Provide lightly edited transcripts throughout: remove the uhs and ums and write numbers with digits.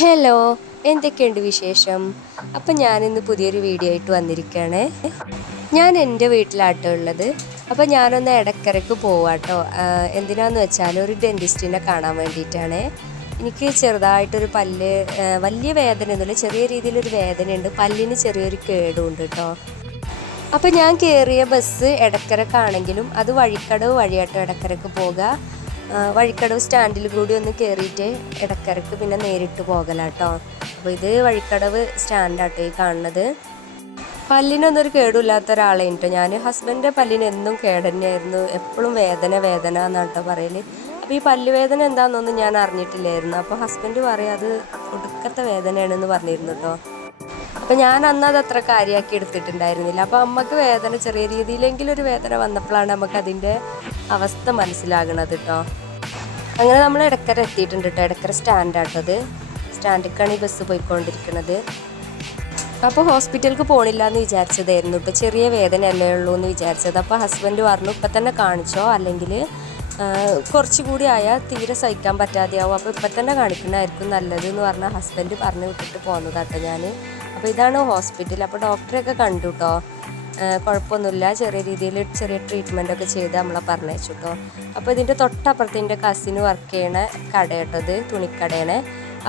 Hello, എന്തൊക്കെയുണ്ട് വിശേഷം? അപ്പം ഞാനിന്ന് പുതിയൊരു വീഡിയോ ആയിട്ട് വന്നിരിക്കുകയാണ്. ഞാൻ എൻ്റെ വീട്ടിലാട്ടോ ഉള്ളത്. അപ്പോൾ ഞാനൊന്ന് ഇടയ്ക്കിടയ്ക്ക് പോവാട്ടോ. എന്തിനാന്ന് വെച്ചാൽ ഒരു ഡെൻറ്റിസ്റ്റിനെ കാണാൻ വേണ്ടിയിട്ടാണ്. എനിക്ക് ചെറുതായിട്ടൊരു പല്ല് വലിയ വേദനയൊന്നുമില്ല, ചെറിയ രീതിയിലൊരു വേദനയുണ്ട്. പല്ലിന് ചെറിയൊരു കേടുണ്ട് കേട്ടോ. അപ്പോൾ ഞാൻ കയറിയ ബസ് ഇടയ്ക്കിടയ്ക്കാണെങ്കിലും അത് വഴിക്കടവ് വഴിയാട്ടോ ഇടയ്ക്കിടയ്ക്ക് പോകുക. വഴിക്കടവ് സ്റ്റാൻഡിൽ കൂടി ഒന്ന് കയറിയിട്ട് ഇടയ്ക്കിടയ്ക്ക് പിന്നെ നേരിട്ട് പോകലാട്ടോ. അപ്പോൾ ഇത് വഴിക്കടവ് സ്റ്റാൻഡാട്ടോ ഈ കാണുന്നത്. പല്ലിനൊന്നും ഒരു കേടുമില്ലാത്ത ഒരാളെ കേട്ടോ ഞാൻ. ഹസ്ബൻഡിൻ്റെ പല്ലിന് എന്നും കേടന്നെയായിരുന്നു, എപ്പോഴും വേദന വേദന എന്നാട്ടോ പറയൽ. അപ്പോൾ ഈ പല്ലുവേദന എന്താണെന്നൊന്നും ഞാൻ അറിഞ്ഞിട്ടില്ലായിരുന്നു. അപ്പോൾ ഹസ്ബൻഡ് പറയും അത് ഒടുക്കത്തെ വേദനയാണെന്ന് പറഞ്ഞിരുന്നു കേട്ടോ. അപ്പോൾ ഞാൻ അന്ന് അത് അത്ര കാര്യമാക്കി എടുത്തിട്ടുണ്ടായിരുന്നില്ല. അപ്പോൾ അമ്മക്ക് വേദന ചെറിയ രീതിയിലെങ്കിലും ഒരു വേദന വന്നപ്പോഴാണ് നമുക്ക് അതിൻ്റെ അവസ്ഥ മനസ്സിലാകണത് കേട്ടോ. അങ്ങനെ നമ്മൾ ഇടയ്ക്കര എത്തിയിട്ടുണ്ട് കേട്ടോ. ഇടയ്ക്കര സ്റ്റാൻഡാട്ടത്. സ്റ്റാൻഡിലേക്കാണ് ഈ ബസ് പോയിക്കൊണ്ടിരിക്കുന്നത്. അപ്പോൾ ഹോസ്പിറ്റലിലേക്ക് പോകണില്ല എന്ന് വിചാരിച്ചതായിരുന്നു. ഇപ്പോൾ ചെറിയ വേദനയല്ലേ ഉള്ളൂ എന്ന് വിചാരിച്ചത്. അപ്പോൾ ഹസ്ബൻഡ് പറഞ്ഞു ഇപ്പം തന്നെ കാണിച്ചോ, അല്ലെങ്കിൽ കുറച്ചുകൂടി ആയാൽ തീരെ സഹിക്കാൻ പറ്റാതെയാവും, അപ്പോൾ ഇപ്പം തന്നെ കാണിക്കണമായിരിക്കും നല്ലത് എന്ന് പറഞ്ഞാൽ ഹസ്ബൻഡ് പറഞ്ഞു വിട്ടിട്ട് പോകുന്നതാട്ടോ ഞാൻ. അപ്പോൾ ഇതാണ് ഹോസ്പിറ്റൽ. അപ്പോൾ ഡോക്ടറെയൊക്കെ കണ്ടു കേട്ടോ. കുഴപ്പമൊന്നുമില്ല, ചെറിയ രീതിയിൽ ചെറിയ ട്രീറ്റ്മെൻറ്റൊക്കെ ചെയ്ത് നമ്മളെ പറഞ്ഞയച്ചു കേട്ടോ. അപ്പോൾ ഇതിൻ്റെ തൊട്ടപ്പുറത്ത് എൻ്റെ കസിന് വർക്ക് ചെയ്യണ കട കേട്ടത്, തുണിക്കടയാണ്.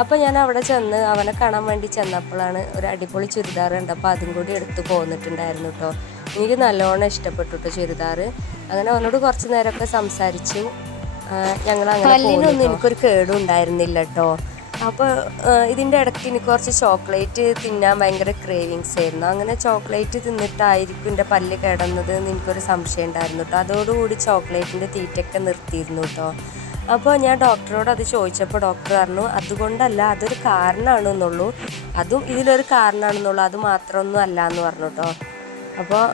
അപ്പോൾ ഞാൻ അവിടെ ചെന്ന് അവനെ കാണാൻ വേണ്ടി ചെന്നപ്പോഴാണ് ഒരു അടിപൊളി ചുരിദാർ ഉണ്ട്. അപ്പോൾ അതും കൂടി എടുത്ത് പോന്നിട്ടുണ്ടായിരുന്നു കേട്ടോ. എനിക്ക് നല്ലോണം ഇഷ്ടപ്പെട്ടു കേട്ടോ ചുരിദാർ. അങ്ങനെ അവനോട് കുറച്ച് നേരമൊക്കെ സംസാരിച്ചു. ഞങ്ങളങ്ങനെ പല്ലിനൊന്നും എനിക്കൊരു കേടും ഉണ്ടായിരുന്നില്ല കേട്ടോ. അപ്പോൾ ഇതിൻ്റെ ഇടയ്ക്ക് എനിക്ക് കുറച്ച് ചോക്ലേറ്റ് തിന്നാൻ ഭയങ്കര ക്രേവിങ്സ് ആയിരുന്നു. അങ്ങനെ ചോക്ലേറ്റ് തിന്നിട്ടായിരിക്കും എൻ്റെ പല്ല് കിടന്നത് എന്ന് എനിക്കൊരു സംശയം ഉണ്ടായിരുന്നു കേട്ടോ. അതോടുകൂടി ചോക്ലേറ്റിൻ്റെ തീറ്റയൊക്കെ നിർത്തിയിരുന്നു കേട്ടോ. അപ്പോൾ ഞാൻ ഡോക്ടറോട് അത് ചോദിച്ചപ്പോൾ ഡോക്ടർ പറഞ്ഞു അതുകൊണ്ടല്ല, അതൊരു കാരണമാണെന്നുള്ളൂ, അതും ഇതിലൊരു കാരണമാണെന്നുള്ളൂ, അത് മാത്രമൊന്നും അല്ല എന്ന് പറഞ്ഞു കേട്ടോ. അപ്പോൾ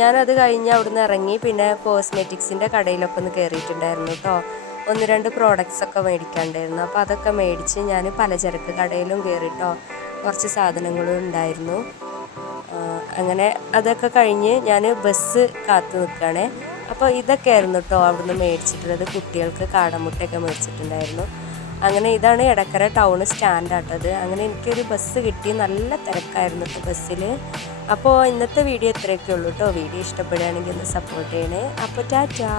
ഞാനത് കഴിഞ്ഞ് അവിടുന്ന് ഇറങ്ങി പിന്നെ കോസ്മെറ്റിക്സിൻ്റെ കടയിലൊക്കെ ഒന്ന് കയറിയിട്ടുണ്ടായിരുന്നു കേട്ടോ. 1-2 പ്രോഡക്റ്റ്സൊക്കെ മേടിക്കാണ്ടായിരുന്നു. അപ്പോൾ അതൊക്കെ മേടിച്ച് ഞാൻ പലചരക്ക് കടയിലും കയറിട്ടോ. കുറച്ച് സാധനങ്ങളും ഉണ്ടായിരുന്നു. അങ്ങനെ അതൊക്കെ കഴിഞ്ഞ് ഞാൻ ബസ് കാത്തു നിൽക്കുകയാണേ. അപ്പോൾ ഇതൊക്കെ ആയിരുന്നു കേട്ടോ അവിടുന്ന് മേടിച്ചിട്ടുള്ളത്. കുട്ടികൾക്ക് കാടമുട്ടയൊക്കെ മേടിച്ചിട്ടുണ്ടായിരുന്നു. അങ്ങനെ ഇതാണ് എടക്കര ടൗൺ സ്റ്റാൻഡാട്ടത്. അങ്ങനെ എനിക്കൊരു ബസ് കിട്ടി. നല്ല തിരക്കായിരുന്നു കേട്ടോ ബസ്സിൽ. അപ്പോൾ ഇന്നത്തെ വീഡിയോ ഇത്രയൊക്കെ ഉള്ളൂ കേട്ടോ. വീഡിയോ ഇഷ്ടപ്പെടുകയാണെങ്കിൽ ഒന്ന് സപ്പോർട്ട് ചെയ്യണേ. അപ്പോൾ ടാറ്റാ.